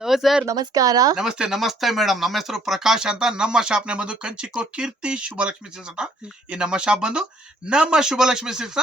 Hello sir ನಮಸ್ಕಾರ. ನಮಸ್ತೆ ನಮಸ್ತೆ ಮೇಡಮ್ ನಮ್ಮ ಹೆಸರು ಪ್ರಕಾಶ್ ಅಂತ. ನಮ್ಮ ಶಾಪ್ ನೇ ಬಂದು ಕಂಚಿಕೋ ಕೀರ್ತಿ ಶುಭಲಕ್ಷ್ಮಿ ಸಿಲ್ಸ್ ಅಂತ. ಈ ನಮ್ಮ ಶಾಪ್ ಬಂದು ನಮ್ಮ Shubhalakshmi silks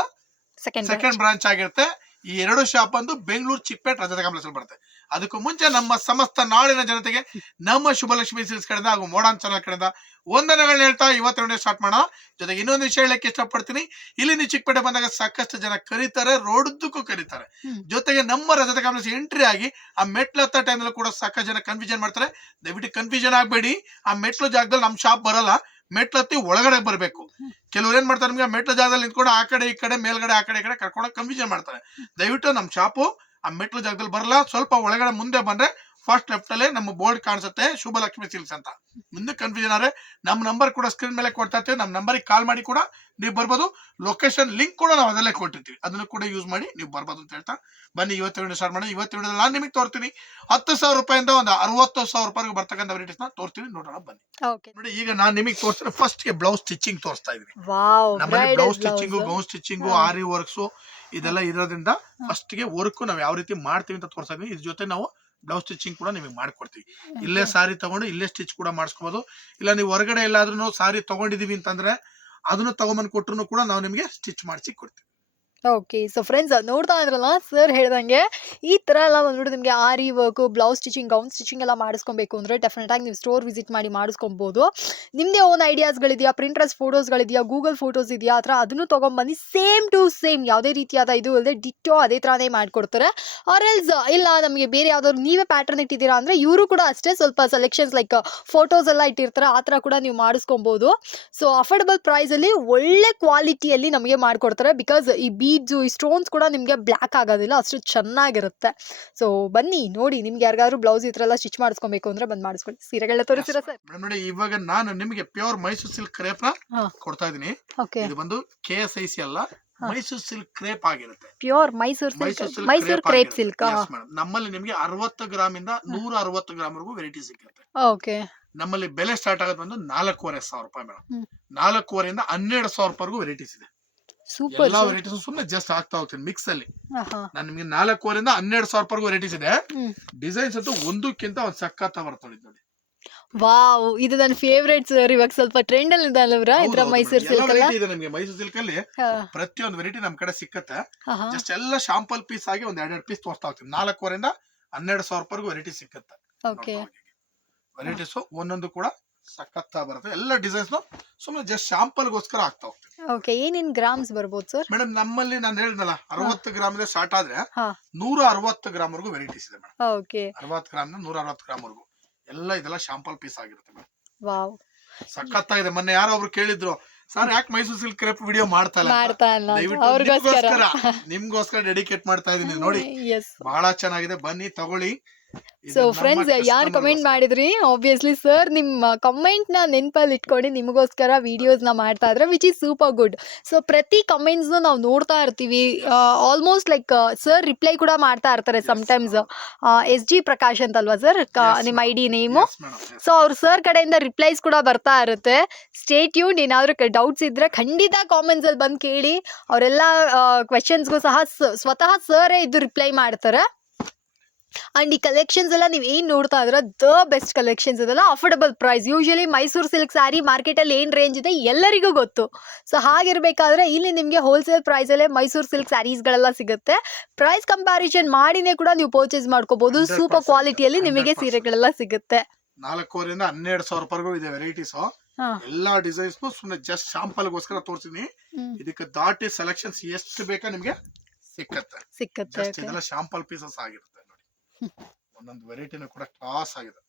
second second branch ಆಗಿರುತ್ತೆ. ಈ ಎರಡು ಶಾಪ್ ಬಂದು ಬೆಂಗಳೂರು ಚಿಪ್ಪೇಟ್ ರಜತ ಕಾಂಪ್ಲೆಕ್ಸ್ ಬರುತ್ತೆ. ಅದಕ್ಕೂ ಮುಂಚೆ ನಮ್ಮ ಸಮಸ್ತ ನಾಡಿನ ಜನತೆಗೆ ನಮ್ಮ ಶುಭಲಕ್ಷ್ಮಿ ಸಿಲ್ಸ್ ಕಡೆಯಿಂದ ಹಾಗೂ ಮೋಡಾನ್ ಚಾನಲ್ ಕಡೆಯಿಂದ ವಂದನೆಗಳನ್ನ ಹೇಳ್ತಾ ಇವತ್ತು ಸ್ಟಾರ್ಟ್ ಮಾಡೋಣ. ಜೊತೆಗೆ ಇನ್ನೊಂದು ವಿಷಯ ಹೇಳಕ್ಕೆ ಇಷ್ಟಪಡ್ತೀನಿ. ಇಲ್ಲಿ ನೀವು ಚಿಕ್ಕಪೇಟೆ ಬಂದಾಗ ಸಾಕಷ್ಟು ಜನ ಕರೀತಾರೆ ರೋಡ್ದಕ್ಕೂ ಕರೀತಾರೆ. ಜೊತೆಗೆ ನಮ್ಮ ರಜತ ಕಾಂಪ್ಲೆಕ್ಸ್ ಎಂಟ್ರಿ ಆಗಿ ಆ ಮೆಟ್ಲು ಹತ್ತ ಟೈಮಲ್ಲೂ ಕೂಡ ಸಾಕಷ್ಟು ಜನ ಕನ್ಫ್ಯೂಷನ್ ಮಾಡ್ತಾರೆ. ದಯವಿಟ್ಟು ಕನ್ಫ್ಯೂಷನ್ ಆಗಬೇಡಿ. ಆ ಮೆಟ್ಲು ಜಾಗದಲ್ಲಿ ನಮ್ಮ ಶಾಪ್ ಬರಲ್ಲ. ಮೆಟ್ಲು ಹತ್ತಿ ಒಳಗಡೆ ಬರಬೇಕು. ಕೆಲವ್ರು ಏನ್ ಮಾಡ್ತಾರೆ ನಿಮ್ಗೆ ಮೆಟ್ಲು ಜಾಗದಲ್ಲಿ ನಿಂತ್ಕೊಂಡು ಆ ಕಡೆ, ಈ ಕಡೆ, ಮೇಲ್ಗಡೆ, ಆ ಕಡೆ, ಈ ಕಡೆ ಕರ್ಕೊಂಡು ಕನ್ಫ್ಯೂಷನ್ ಮಾಡ್ತಾರೆ. ದಯವಿಟ್ಟು ನಮ್ಮ ಶಾಪು ಆ ಮೆಟ್ಲು ಜಾಗದಲ್ಲಿ ಬರಲ್ಲ, ಸ್ವಲ್ಪ ಒಳಗಡೆ ಮುಂದೆ ಬಂದ್ರೆ ಫಸ್ಟ್ ಲೆಫ್ಟ್ ಅಲ್ಲೇ ನಮ್ಮ ಬೋರ್ಡ್ ಕಾಣಿಸುತ್ತೆ ಶುಭಲಕ್ಷ್ಮಿ ಸಿಲ್ಸ್ ಅಂತ. ಮುಂದೆ ಕನ್ಫ್ಯೂಷನ್ ಆದ್ರೆ ನಮ್ಮ ನಂಬರ್ ಕೂಡ ಸ್ಕ್ರೀನ್ ಮೇಲೆ ಕೊಡ್ತಾ ಇರ್ತೀವಿ ನಮ್ಮ ನಂಬರಿಗೆ ಕಾಲ್ ಮಾಡಿ ಕೂಡ ನೀವು ಬರ್ಬೋದು. ಲೊಕೇಶನ್ ಲಿಂಕ್ ಕೂಡ ನಾವು ಅದಲ್ಲೇ ಕೊಟ್ಟಿರ್ತೀವಿ. ಅದನ್ನು ಕೂಡ ಯೂಸ್ ಮಾಡಿ ನೀವು ಬರ್ಬೋದು ಅಂತ ಹೇಳ್ತಾ. ಬನ್ನಿ ಇವತ್ತು ವಿಡಿಯೋ ಸ್ಟಾರ್ಟ್ ಮಾಡಿ ಇವತ್ತು ವಿಡಿಯೋದಲ್ಲಿ ನಾನು ನಿಮಗೆ ತೋರ್ತೀನಿ. ಹತ್ತು ಸಾವಿರ ರೂಪಾಯಿಂದ ಒಂದು ಅರವತ್ತು ಸಾವಿರ ರೂಪಾಯಿಗೆ ಬರ್ತಕ್ಕಂಥ ವೆರೈಟೀಸ್ನ ತೋರ್ತೀನಿ ನೋಡೋಣ ಬನ್ನಿ. ನೋಡಿ ಈಗ ನಾನು ನಿಮಗೆ ತೋರಿಸಿದ್ರೆ ಫಸ್ಟ್ಗೆ ಬ್ಲೌಸ್ ಸ್ಟಿಚಿಂಗ್ ತೋರಿಸ್ತಾ ಇದೀನಿ. ವಾವ್ ನಮ್ಮಲ್ಲಿ blouse stitching gown stitching aari works ಇದೆಲ್ಲ ಇರೋದ್ರಿಂದ ಫಸ್ಟ್ಗೆ ವರ್ಕ್ ನಾವು ಯಾವ ರೀತಿ ಮಾಡ್ತೀವಿ ಅಂತ ತೋರಿಸ್ತಾ ಇದೀನಿ. ಇದ್ರ ಜೊತೆ ನಾವು ಬ್ಲೌಸ್ ಸ್ಟಿಚಿಂಗ್ ಕೂಡ ನಿಮಗೆ ಮಾಡ್ಕೊಡ್ತೀವಿ. ಇಲ್ಲೇ ಸಾರಿ ತಗೊಂಡು ಇಲ್ಲೇ ಸ್ಟಿಚ್ ಕೂಡ ಮಾಡಿಸ್ಕೋಬಹುದು ಇಲ್ಲ ನೀವು ಹೊರಗಡೆ ಎಲ್ಲಾದ್ರೂ ಸಾರಿ ತಗೊಂಡಿದೀವಿ ಅಂತಂದ್ರೆ ಅದನ್ನು ತಗೊಂಬಂದು ಕೊಟ್ಟರು ಕೂಡ ನಾವು ನಿಮಗೆ ಸ್ಟಿಚ್ ಮಾಡಿಸಿ ಕೊಡ್ತೀವಿ. ಓಕೆ ಸೊ ಫ್ರೆಂಡ್ಸ್ ನೋಡ್ತಾ ಇದ್ರಲ್ಲ ಸರ್ ಹೇಳ್ದಂಗೆ, ಈ ಥರ ಎಲ್ಲ ಬಂದ್ಬಿಟ್ಟು ನಿಮಗೆ aari work blouse stitching gown stitching ಎಲ್ಲ ಮಾಡಿಸ್ಕೊಬೇಕು ಅಂದ್ರೆ ಡೆಫಿನೆಟ್ ಆಗಿ ನೀವು ಸ್ಟೋರ್ ವಿಸಿಟ್ ಮಾಡಿ ಮಾಡಿಸ್ಕೊಬೋದು. ನಿಮ್ಮದೇ ಓನ್ ಐಡಿಯಾಸ್ಗಳಿದೆಯಾ ಪ್ರಿಂಟ್ರೆಸ್ ಫೋಟೋಸ್ಗಳಿದೆಯಾ ಗೂಗಲ್ ಫೋಟೋಸ್ ಇದೆಯಾ, ಆ ಥರ ಅದನ್ನು ತೊಗೊಂಬನ್ನಿ ಸೇಮ್ ಟು ಸೇಮ್ ಯಾವುದೇ ರೀತಿಯಾದ ಇದು ಅಲ್ಲದೆ ಡಿಟ್ಟೋ ಅದೇ ಥರನೇ ಮಾಡಿಕೊಡ್ತಾರೆ. ಎಲ್ಸ್ ಇಲ್ಲ, ನಮಗೆ ಬೇರೆ ಯಾವ್ದಾದ್ರು ನೀವೇ ಪ್ಯಾಟರ್ನ್ ಇಟ್ಟಿದ್ದೀರಾ ಅಂದರೆ ಇವರು ಕೂಡ ಅಷ್ಟೇ ಸ್ವಲ್ಪ ಸೆಲೆಕ್ಷನ್ಸ್ ಲೈಕ್ ಫೋಟೋಸ್ ಎಲ್ಲ ಇಟ್ಟಿರ್ತಾರೆ, ಆ ಥರ ಕೂಡ ನೀವು ಮಾಡಿಸ್ಕೊಬೋದು. ಸೊ ಅಫೋರ್ಡಬಲ್ ಪ್ರೈಸಲ್ಲಿ ಒಳ್ಳೆ ಕ್ವಾಲಿಟಿಯಲ್ಲಿ ನಮಗೆ ಮಾಡಿಕೊಡ್ತಾರೆ. ಬಿಕಾಸ್ ಈ ಬೀಡ್ಸು ಈ ಸ್ಟೋನ್ಸ್ ಕೂಡ ನಿಮಗೆ ಬ್ಲ್ಯಾಕ್ ಆಗೋದಿಲ್ಲ ಅಷ್ಟು ಚೆನ್ನಾಗಿರುತ್ತೆ. ಸೊ ಬನ್ನಿ ನೋಡಿ ನಿಮ್ಗೆ ಯಾರಿಗಾದ್ರು ಬ್ಲೌಸ್ ಈ ಥರ ಎಲ್ಲ ಸ್ಟಿಚ್ ಮಾಡಿಸ್ಕೊಬೇಕು ಅಂದ್ರೆ ಬಂದು ಮಾಡಿಸ್ಕೊಳ್ಳಿ ಸೀರೆಗಳನ್ನ ತೋರಿಸಿರ ಸರ್? ನೋಡಿ ಇವಾಗ ನಾನು ನಿಮಗೆ ಪ್ಯೂರ್ ಮೈಸೂರು ಸಿಲ್ಕ್ ಕ್ರೇಪ್ ಕೊಡ್ತಾ ಇದ್ದೀನಿ ಓಕೆ ಇದು ಬಂದು ಕೆ ಎಸ್ ಐ ಸಿ ಅಲ್ಲ ಮೈಸೂರ್ ಸಿಲ್ಕ್ ಕ್ರೇಪ್ ಆಗಿರುತ್ತೆ. Pure Mysore silk Mysuru crepe silk ನಮ್ಮಲ್ಲಿ ನಿಮಗೆ ಅರವತ್ತು ಗ್ರಾಮ್ ಇಂದ ನೂರ ಅರವತ್ತು ಗ್ರಾಮ್ ವರೆಗೂ ವೆರೈಟಿ ಸಿಗುತ್ತೆ. ಓಕೆ ನಮ್ಮಲ್ಲಿ ಬೆಲೆ ಸ್ಟಾರ್ಟ್ ಆಗೋದು ಬಂದು ನಾಲ್ಕೂವರೆ ಸಾವಿರ ರೂಪಾಯಿ ಮೇಡಮ್. ನಾಲ್ಕೂವರೆಯಿಂದ ಹನ್ನೆರಡು ಸಾವಿರ ರೂಪಾಯಿಗೂ ವೆರೈಟೀಸ್ ಇದೆ. ಸೂಪರ್ ಎಲ್ಲಾ ವೆರೈಟೀಸ್ ಸುಮ್ಮನೆ ಜಸ್ಟ್ ಆಗ್ತಾ ಹೋಗ್ತೀನಿ ಮಿಕ್ಸ್ ಅಲ್ಲಿ. ನಾನು ನಿಮಗೆ ನಾಲ್ಕೂವರೆಯಿಂದ ಹನ್ನೆರಡು ಸಾವಿರ ರೂಪಾಯಿಗೂ ವೆರೈಟೀಸ್ ಇದೆ. ಡಿಸೈನ್ಸ್ ಅಂತೂ ಒಂದಕ್ಕಿಂತ ಒಂದು ಸಕ್ಕತ್ತ ಬರ್ತದೆ ನೋಡಿ ವಾವ್ ಇದು ನನ್ನ ಫೇವರೇಟ್ ಸರ್ ಇವಾಗ ಸ್ವಲ್ಪ ಟ್ರೆಂಡ್ ಅಲ್ಲಿ ಇದೆ ಅಲ್ವರ ಹೌದು, ಇದ್ರ ಮೈಸೂರು ಸಿಲ್ಕ್ ಅಲ್ಲ? ಇದೆ ನಿಮಗೆ. ಮೈಸೂರು ಸಿಲ್ಕ್ ಅಲ್ಲಿ ಪ್ರತಿಯೊಂದು ವೆರೈಟಿ ನಮ್ಮ ಕಡೆ ಸಿಕ್ಕತ್ತೆ. ಜಸ್ಟ್ ಎಲ್ಲ ಶಾಂಪಲ್ ಪೀಸ್ ಆಗಿ ಒಂದು ಎರಡೆರಡು ಪೀಸ್ ತೋರಿಸ್ತಾ ಹೋಗ್ತೀನಿ. ನಾಲ್ಕೂವರೆಯಿಂದ ಹನ್ನೆರಡು ಸಾವಿರ ರೂಪಾಯಿಗೂ ವೆರೈಟಿ ಸಿಕ್ಕತ್ತೆ. ಓಕೆ ವೆರೈಟೀಸ್ ಒಂದೊಂದು ಕೂಡ ಸಖತ್ ಬರುತ್ತೆ. ಎಲ್ಲ ಡಿಸೈನ್ಸ್ ಸುಮ್ಮನೆ ಜಸ್ಟ್ ಶಾಂಪಲ್ ಗೋಸ್ಕರ ಆಗ್ತಾ ಹೋಗ್ತೀವಿ ಓಕೆ ಏನೇನ್ ಗ್ರಾಮ್ಸ್ ಬರ್ಬೋದು ಸರ್? ಮೇಡಮ್ ನಮ್ಮಲ್ಲಿ ನಾನು ಹೇಳಿದ್ನಲ್ಲ ಅರವತ್ತು ಗ್ರಾಮ್ ಇಂದ ಸ್ಟಾರ್ಟ್ ಆದ್ರೆ ಹಾ. ನೂರ ಅರವತ್ತು ಗ್ರಾಮ್ ವರೆಗೂ ವೆರೈಟೀಸ್ ಇದೆ ಮೇಡಮ್. ಓಕೆ. ಅರವತ್ತು ಗ್ರಾಮ್ ನೂರ ಅರವತ್ತು ಗ್ರಾಮ್ ವರೆಗೂ ಎಲ್ಲ ಇದೆಲ್ಲ ಶಾಂಪಲ್ ಪೀಸ್ ಆಗಿರುತ್ತೆ ಮೇಡಮ್. ವಾವ್. ಸಖತ್ತಾಗಿದೆ. ಮೊನ್ನೆ ಯಾರೋ ಒಬ್ರು ಕೇಳಿದ್ರು ಸರ್ ಯಾಕೆ ಮೈಸೂರು ಸಿಲ್ಕ್ ಕ್ರೇಪ್ ವಿಡಿಯೋ ಮಾಡ್ತಾ ಇಲ್ಲ? ಅಂತ. ಮಾಡ್ತಾ ಇಲ್ಲ. ಅಂತ. ದಯವಿಟ್ಟು ಅವ್ರಿಗೋಸ್ಕರ. ನಿಮ್ಗೋಸ್ಕರ ಡೆಡಿಕೇಟ್ ಮಾಡ್ತಾ ಇದೀನಿ. ನೋಡಿ ಎಸ್ ಬಹಳ ಚೆನ್ನಾಗಿದೆ. ಬನ್ನಿ ತಗೊಳ್ಳಿ. ಸೊ ಫ್ರೆಂಡ್ಸ್ ಯಾರು ಕಮೆಂಟ್ ಮಾಡಿದ್ರಿ? ಆಬ್ವಿಯಸ್ಲಿ ಸರ್ ನಿಮ್ಮ ಕಮೆಂಟ್ನ ನ ನೆನಪಲ್ಲಿ ಇಟ್ಕೊಂಡು ನಿಮಗೋಸ್ಕರ ವಿಡಿಯೋಸ್ನ ಮಾಡ್ತಾ ಇದ್ರೆ which is super good so ಪ್ರತಿ ಕಮೆಂಟ್ಸ್ ನಾವು ನೋಡ್ತಾ ಇರ್ತೀವಿ. ಆಲ್ಮೋಸ್ಟ್ ಲೈಕ್ ಸರ್ ರಿಪ್ಲೈ ಕೂಡ ಮಾಡ್ತಾ ಇರ್ತಾರೆ some sometimes. S G Prakash ಅಂತಲ್ವಾ sir ನಿಮ್ಮ ಐ ಡಿ ನೇಮು. ಸೊ ಅವ್ರ ಸರ್ ಕಡೆಯಿಂದ ರಿಪ್ಲೈಸ್ ಕೂಡ ಬರ್ತಾ ಇರುತ್ತೆ. ಸ್ಟೇಟ್ ಯೂನ್ ಏನಾದ್ರು ಡೌಟ್ಸ್ ಇದ್ರೆ ಖಂಡಿತ ಕಾಮೆಂಟ್ಸ್ ಅಲ್ಲಿ ಬಂದು ಕೇಳಿ. ಅವರೆಲ್ಲ ಕ್ವೆಶನ್ಸ್ಗೂ ಸಹ ಸ್ವತಃ ಸರೇ ಇದು ರಿಪ್ಲೈ ಮಾಡ್ತಾರೆ. ಅಂಡ್ ಈ ಕಲೆಕ್ಷನ್ಸ್ ಎಲ್ಲ ನೀವು ಏನು ನೋಡ್ತಾ ಇದ್ರೆ ದ ಬೆಸ್ಟ್ ಕಲೆಕ್ಷನ್ಸ್ ಅದೆಲ್ಲ affordable price usually Mysuru silk sari ಮಾರ್ಕೆಟಲ್ಲಿ ಏನು ರೇಂಜ್ ಇದೆ ಎಲ್ಲರಿಗೂ ಗೊತ್ತು. ಸೊ ಹಾಗಿರ್ಬೇಕಾದ್ರೆ ಇಲ್ಲಿ ನಿಮಗೆ ಹೋಲ್ಸೇಲ್ ಪ್ರೈಸಲ್ಲೇ ಮೈಸೂರು ಸಿಲ್ಕ್ ಸ್ಯಾರೀಸ್ಗಳೆಲ್ಲ ಸಿಗುತ್ತೆ. ಪ್ರೈಸ್ ಕಂಪ್ಯಾರಿಸನ್ ಮಾಡಿನೇ ಕೂಡ ನೀವು ಪರ್ಚೇಸ್ ಮಾಡ್ಕೋಬಹುದು ಸೂಪರ್ ಕ್ವಾಲಿಟಿಯಲ್ಲಿ ನಿಮಗೆ ಸೀರೆಗಳೆಲ್ಲ ಸಿಗುತ್ತೆ. ನಾಲ್ಕೂವರೆಯಿಂದ ಹನ್ನೆರಡು ಸಾವಿರ ರೂಪಾಯಿಗೂ ಇದೆ ವೆರೈಟೀಸ್. ಎಲ್ಲಾ ಡಿಸೈನ್ಸ್ ಸುಮ್ಮನೆ ಜಸ್ಟ್ ಶಾಂಪಲ್ ಗೋಸ್ಕರ ತೋರಿಸಿದೀನಿ. ಹ್ಮ್. ಇದಕ್ಕೆ ದಾಟಿ ಸೆಲೆಕ್ಷನ್ಸ್ ಎಷ್ಟು ಬೇಕಾ ನಿಮ್ಗೆ ಸಿಕ್ಕತ್ತೆ. ಸಿಕ್ಕತ್ತೆ. ಶಾಂಪಲ್ ಪೀಸಸ್ ಆಗಿರುತ್ತೆ. ಒಂದೊಂದು ವೆರೈಟಿನೂ ಕೂಡ ಕ್ಲಾಸ್ ಆಗಿದೆ.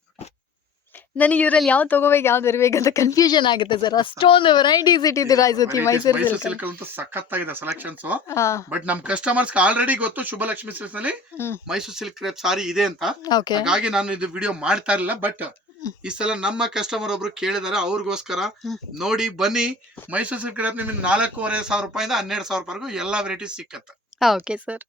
ನನಗೆ ಇದರಲ್ಲಿ ಯಾವ್ದು ತಗೋಬೇಕು ಯಾವ್ದು ಅಂತ ಕನ್ಫ್ಯೂಷನ್ ಆಗುತ್ತೆ ಸರ್. ಅಷ್ಟೊಂದು ವೆರೈಟೀಸ್ ಇಟ್ಟಿದ್ದೀರಾ ಈ ಸತಿ ಮೈಸೂರು ಮೈಸೂರ್ ಸಿಲ್ಕ್ ಅಂತ ಅಂತೂ ಸಖತ್ತಾಗಿದೆ ಸೆಲೆಕ್ಷನ್ಸ್ ಬಟ್ ನಮ್ ಕಸ್ಟಮರ್ಸ್ ಆಲ್ರೆಡಿ ಗೊತ್ತು ಶುಭಲಕ್ಷ್ಮಿ ಸಿಲ್ಕ್ಸ್ನಲ್ಲಿ. ಮೈಸೂರು ಸಿಲ್ಕ್ ಕ್ರೇಪ್ ಸಾರಿ ಇದೆ ಅಂತ. ಹಾಗಾಗಿ ನಾನು ಇದು ವಿಡಿಯೋ ಮಾಡ್ತಾ ಇರಲಿಲ್ಲ ಬಟ್ ಈ ಸಲ ನಮ್ಮ ಕಸ್ಟಮರ್ ಒಬ್ರು ಕೇಳಿದಾರೆ ಅವ್ರಿಗೋಸ್ಕರ ನೋಡಿ ಬನ್ನಿ. ಮೈಸೂರು ಸಿಲ್ಕ್ ಕ್ರೇಪ್ ನಿಮ್ಗೆ ನಾಲ್ಕೂವರೆ ಸಾವಿರ ರೂಪಾಯಿಂದ ಹನ್ನೆರಡು ಸಾವಿರ ರೂಪಾಯಿಗೂ ಎಲ್ಲಾ ವೆರೈಟೀಸ್ ಸಿಕ್ಕತ್ತೆ. Okay sir